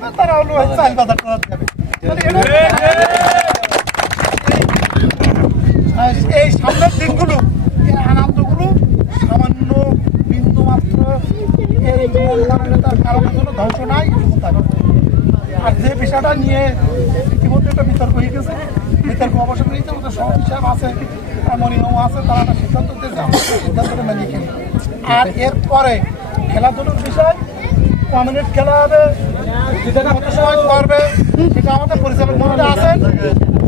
যাবে তারা হলো চাল বাজার টাজার যাবে। এই সামনের দিনগুলো এই আনন্দগুলো সামান্য বিন্দু মাত্র এই মোল্লার নেতার কারণে ধ্বংস নাই এটুকু আর যে বিষয়টা নিয়ে ইতিমধ্যে একটা বিতর্ক হয়ে গেছে বিতর্ক অবশ্য নিয়েছে ওদের সভাপতি সাহেব আছে মনিমাও আছে তারা একটা সিদ্ধান্ত দিয়েছে আমরা সিদ্ধান্তটা মেনে খেলি আর এরপরে খেলাধুলোর বিষয় কমিউনিট খেলা হবে সেটা আমাদের পরিচালক মহোদয় আছেন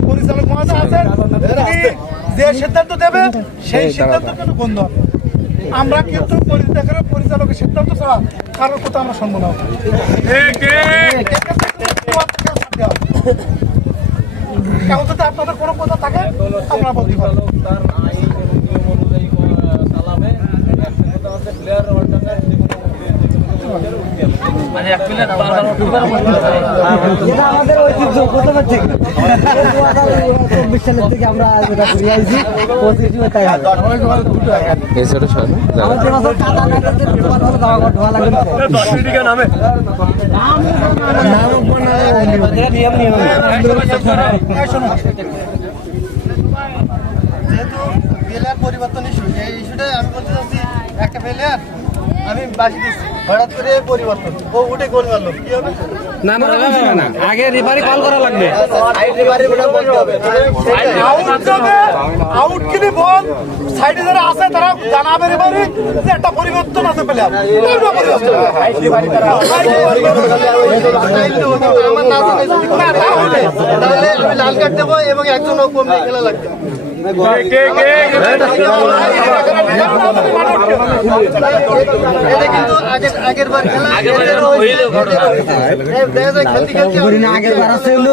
পরিচালক মহোদয় আছেন যে সিদ্ধান্ত দেবে সেই সিদ্ধান্ত কিন্তু হবে। আমরা কিন্তু পরিচালকের পরিচালকের সিদ্ধান্ত ছাড়া কারোর কথা আমরা শুনব না। এখন যদি আপনাদের কোনো কথা থাকে আমরা বলতে পারি তার আইন নিয়ম অনুযায়ী চালাবে একটা কথা হচ্ছে প্লেয়ার অলরাউন্ডার যে কোনো মানে এক প্লেয়ার বারবার এটা আমাদের ঐতিহ্য প্রথমের থেকে দু হাজার চব্বিশ সালের থেকে আমরা যেটা ঘুরে আইছি পঁচিশ তাই হবে। আমাদের বছর কাদা না করতে তোমার ভালো জামা কাপড় ধোয়া লাগবে। নিয়ম। নিয়ম যেহেতু প্লেয়ার পরিবর্তন ইস্যু এই ইস্যুটাই আমি বলতে চাচ্ছি একটা প্লেয়ার আমি বাসি দিচ্ছি। হঠাৎ করে পরিবর্তন। ও উঠে গোল মারলো কি হবে? না না না না আগে রেফারি কল করা লাগবে। আউট যাবে আউট কিনে বল সাইডে যারা আছে তারা জানাবে রেফারি যে একটা পরিবর্তন আছে প্লেয়ার না তাহলে তাহলে আমি লাল কার্ড দেবো এবং একজন কমে খেলা লাগবে। আগের বার আছে হলো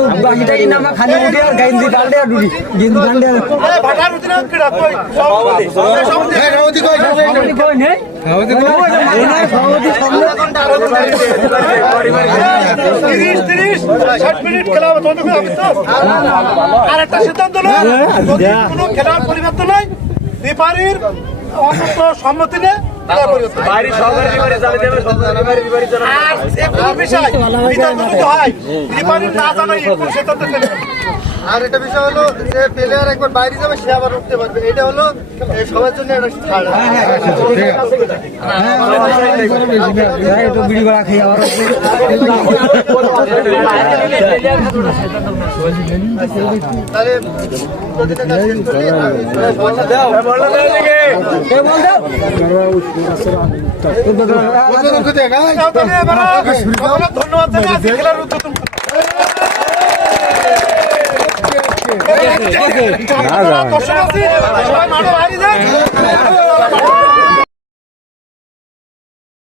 নামা খালি উঠে আর একটা সিদ্ধান্ত নয় খেলার পরিবর্তন নয় রেফারির অন্তত সম্মতি খেলার আর বিষয় বিতর্ক যদি হয় না জানাই সিদ্ধান্ত। আর এটা বিষয় হলো যে প্লেয়ার একবার বাইরে যাবে সে আবার উঠতে পারবে। এটা হলো সবার জন্য একটা ছাড় একটু না